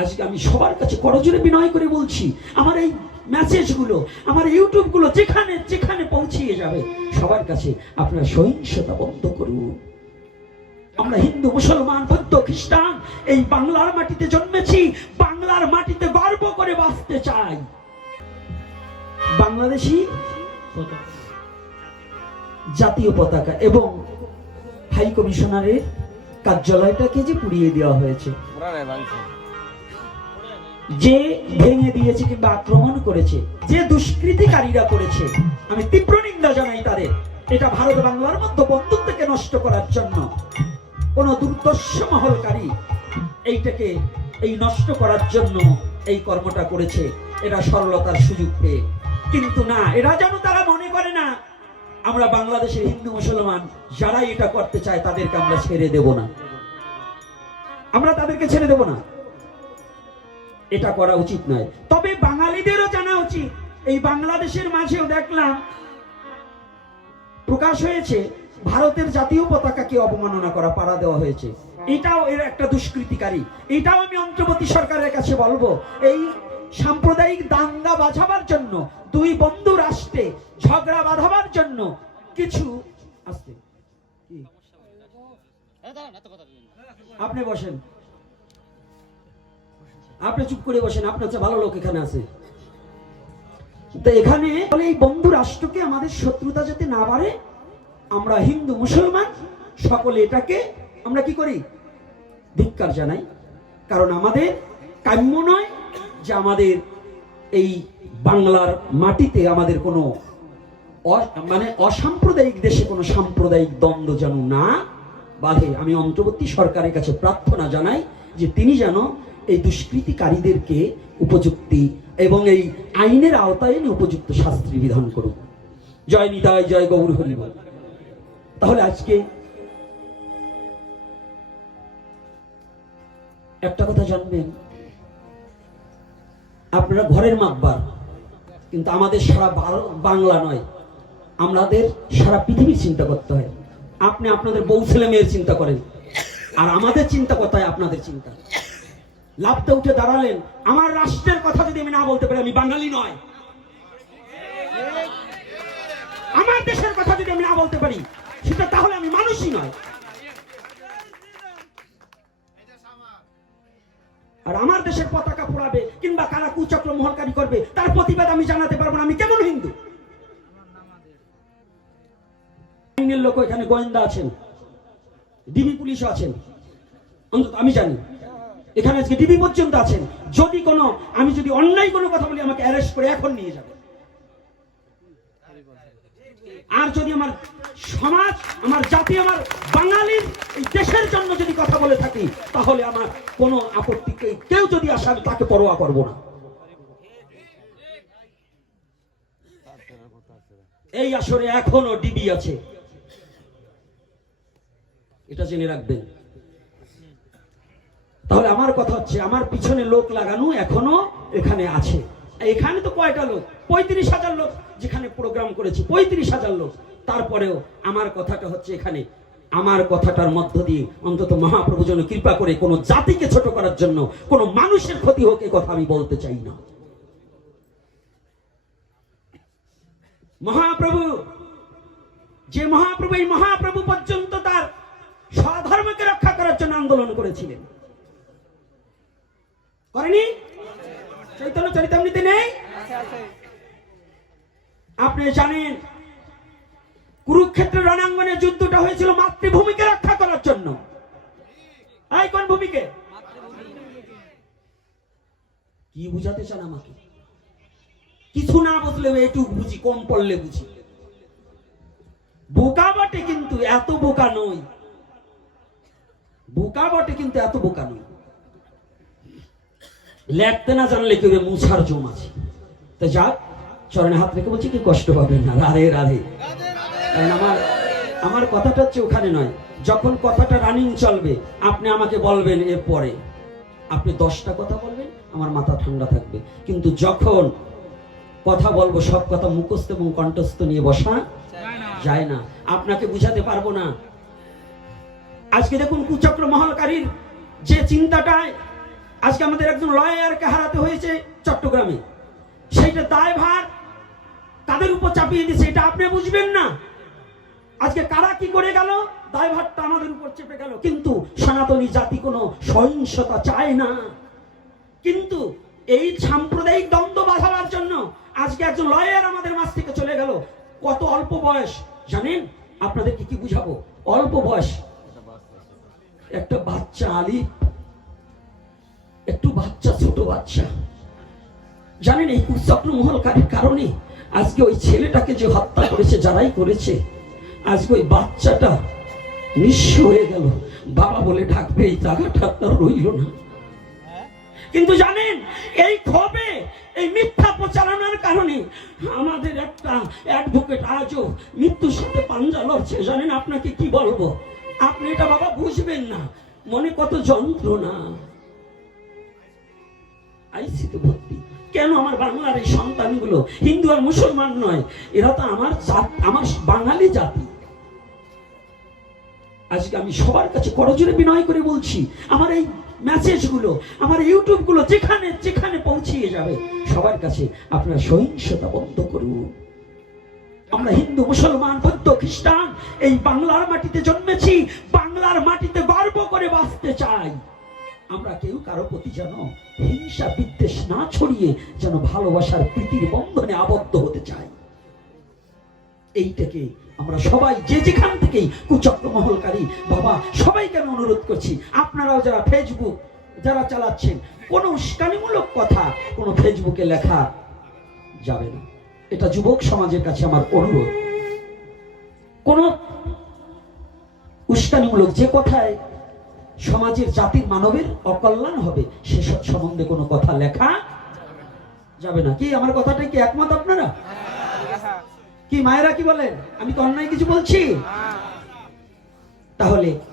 আজকে আমি সবার কাছে করজোরে বিনয় করে বলছি আমার এই মেসেজগুলো আমার ইউটিউবগুলো যেখানে যেখানে পৌঁছিয়ে যাবে সবার কাছে আপনারা সহিংসতা বন্ধ করুন আমরা হিন্দু মুসলমান বৌদ্ধ খ্রিস্টান এই বাংলার মাটিতে জন্মেছি বাংলার মাটিতে গর্ব করে বাঁচতে চাই বাংলাদেশি জাতীয় পতাকা এবং হাই কমিশনারের কার্যালয়টাকে যে পুড়িয়ে দেওয়া হয়েছে যে ভেঙে দিয়েছে কিংবা আক্রমণ করেছে যে দুষ্কৃতিকারীরা করেছে আমি তীব্র নিন্দা জানাই তাদের এটা ভারত বাংলার মধ্যে বন্ধুত্বকে নষ্ট করার জন্য কোন দুর্দর্শ মহলকারী এইটাকে এই নষ্ট করার জন্য এই কর্মটা করেছে এরা সরলতার সুযোগ পেয়ে কিন্তু না এরা যেন তারা মনে করে না আমরা বাংলাদেশের হিন্দু মুসলমান যারাই এটা করতে চায় তাদেরকে আমরা ছেড়ে দেব না আমরা তাদেরকে ছেড়ে দেব না এটা করা উচিত নয় তবে বাঙালিদেরও জানা উচিত এই বাংলাদেশের মাঝেও দেখলাম প্রকাশ হয়েছে ভারতের জাতীয় পতাকাকে অবমাননা করা পাড়া দেওয়া হয়েছে এটাও এর একটা দুষ্কৃতিকারী এটাও আমি অন্তর্বর্তী সরকারের কাছে বলবো এই সাম্প্রদায়িক দাঙ্গা বাঁধাবার জন্য দুই বন্ধু রাষ্ট্রে ঝগড়া বাঁধাবার জন্য কিছু আসতে আপনি বসেন আপনি চুপ করে বসেন আপনার চেয়ে ভালো লোক এখানে আছে তো এখানে এই বন্ধু রাষ্ট্রকে আমাদের শত্রুতা যাতে না বাড়ে আমরা হিন্দু মুসলমান সকলে এটাকে আমরা কি করি ধিক্কার জানাই কারণ আমাদের কাম্য নয় যে আমাদের এই বাংলার মাটিতে আমাদের কোনো মানে অসাম্প্রদায়িক দেশে কোনো সাম্প্রদায়িক দ্বন্দ্ব যেন না বাধে আমি অন্তর্বর্তী সরকারের কাছে প্রার্থনা জানাই যে তিনি যেন এই দুষ্কৃতিকারীদেরকে উপযুক্তি এবং এই আইনের আওতায় এনে উপযুক্ত শাস্ত্রী বিধান করুন জয় নিতাই জয় গৌর হরিব তাহলে আজকে একটা কথা জানবেন আপনারা ঘরের মাপবার কিন্তু আমাদের সারা বাংলা নয় আমাদের সারা পৃথিবীর চিন্তা করতে হয় আপনি আপনাদের বউ ছেলে মেয়ের চিন্তা করেন আর আমাদের চিন্তা কথায় আপনাদের চিন্তা লাভতে উঠে দাঁড়ালেন আমার রাষ্ট্রের কথা যদি আমি না বলতে পারি আমি বাঙালি নয় আমার দেশের কথা যদি আমি না বলতে পারি সেটা তাহলে আমি মানুষই নয় আর আমার দেশের পতাকা পোড়াবে কিংবা কারা কুচক্র মহলকারী করবে তার প্রতিবাদ আমি জানাতে পারবো না আমি কেমন হিন্দু লোক এখানে গোয়েন্দা আছেন ডিবি পুলিশ আছেন অন্তত আমি জানি এখানে আজকে ডিবি পর্যন্ত আছেন যদি কোনো আমি যদি অন্যায় কোনো কথা বলি আমাকে অ্যারেস্ট করে এখন নিয়ে যাবে আর যদি আমার সমাজ আমার জাতি আমার বাঙালির এই দেশের জন্য যদি কথা বলে থাকি তাহলে আমার কোনো আপত্তিকে কেউ যদি আসে আমি তাকে পরোয়া করব না এই আসরে এখনো ডিবি আছে এটা জেনে রাখবেন কথা হচ্ছে আমার পিছনে লোক লাগানো এখনো এখানে আছে এখানে তো কয়টা লোক পঁয়ত্রিশ হাজার লোক যেখানে প্রোগ্রাম করেছি পঁয়ত্রিশ হাজার লোক তারপরেও আমার কথাটা হচ্ছে এখানে আমার কথাটার মধ্য দিয়ে অন্তত মহাপ্রভু যেন কৃপা করে কোনো জাতিকে ছোট করার জন্য কোনো মানুষের ক্ষতি হোক এ কথা আমি বলতে চাই না মহাপ্রভু যে মহাপ্রভু এই মহাপ্রভু পর্যন্ত তার স্বধর্মকে রক্ষা করার জন্য আন্দোলন করেছিলেন করেনি চৈতন্য চরিতামৃতি নেই আপনি জানেন কুরুক্ষেত্রের রণাঙ্গনে যুদ্ধটা হয়েছিল মাতৃভূমিকে রক্ষা করার জন্য কোন ভূমিকে কি বুঝাতে চান আমাকে কিছু না বুঝলে এটুক বুঝি কম পড়লে বুঝি বোকা বটে কিন্তু এত বোকা নই বোকা বটে কিন্তু এত বোকা নয় লেখতে না জানলে কি হবে মুছার জম আছে তো যাক চরণে হাত রেখে বলছি কি কষ্ট পাবেন না রাধে রাধে কারণ আমার আমার কথাটা হচ্ছে ওখানে নয় যখন কথাটা রানিং চলবে আপনি আমাকে বলবেন এর পরে আপনি দশটা কথা বলবেন আমার মাথা ঠান্ডা থাকবে কিন্তু যখন কথা বলবো সব কথা মুখস্থ এবং কণ্ঠস্থ নিয়ে বসা যায় না আপনাকে বুঝাতে পারবো না আজকে দেখুন কুচক্র মহলকারীর যে চিন্তাটায় আজকে আমাদের একজন লয়ারকে হারাতে হয়েছে চট্টগ্রামে সেইটা দায়ভার তাদের উপর চাপিয়ে দিয়েছে এটা আপনি বুঝবেন না আজকে কারা কি করে গেল দায়ভারটা আমাদের উপর চেপে গেল কিন্তু সনাতনী জাতি কোনো সহিংসতা চায় না কিন্তু এই সাম্প্রদায়িক দ্বন্দ্ব বাঁধাবার জন্য আজকে একজন লয়ার আমাদের মাছ থেকে চলে গেল কত অল্প বয়স জানেন আপনাদেরকে কি বুঝাবো অল্প বয়স একটা বাচ্চা আলিফ আচ্ছা জানেন এই কুচক্র মহলকারীর কারণে আজকে ওই ছেলেটাকে যে হত্যা করেছে যারাই করেছে আজকে ওই বাচ্চাটা নিঃস হয়ে গেল বাবা বলে ডাকবে এই জায়গাটা তার রইল না কিন্তু জানেন এই ক্ষোভে এই মিথ্যা প্রচারণার কারণে আমাদের একটা অ্যাডভোকেট আজও মৃত্যুর সাথে পাঞ্জা লড়ছে জানেন আপনাকে কি বলবো আপনি এটা বাবা বুঝবেন না মনে কত যন্ত্রণা কেন আমার বাংলার এই সন্তানগুলো হিন্দু আর মুসলমান নয় এরা তো আমার আমার বাঙালি জাতি আজকে আমি সবার কাছে করজোরে বিনয় করে বলছি আমার এই মেসেজগুলো আমার ইউটিউবগুলো যেখানে যেখানে পৌঁছিয়ে যাবে সবার কাছে আপনার সহিংসতা বন্ধ করুন আমরা হিন্দু মুসলমান বৌদ্ধ খ্রিস্টান এই বাংলার মাটিতে জন্মেছি বাংলার মাটিতে গর্ব করে বাঁচতে চাই আমরা কেউ কারো প্রতি যেন হিংসা বিদ্বেষ না ছড়িয়ে যেন ভালোবাসার প্রীতির বন্ধনে আবদ্ধ হতে চাই এইটাকে আমরা সবাই যে যেখান থেকেই কুচক্র মহলকারী বাবা সবাইকে আমি অনুরোধ করছি আপনারাও যারা ফেসবুক যারা চালাচ্ছেন কোনো উস্কানিমূলক কথা কোনো ফেসবুকে লেখা যাবে না এটা যুবক সমাজের কাছে আমার অনুরোধ কোন উস্কানিমূলক যে কথায় সমাজের জাতির মানবের অকল্যাণ হবে সেসব সম্বন্ধে কোনো কথা লেখা যাবে না কি আমার কথাটাই কি একমত আপনারা কি মায়েরা কি বলেন আমি তো অন্যায় কিছু বলছি তাহলে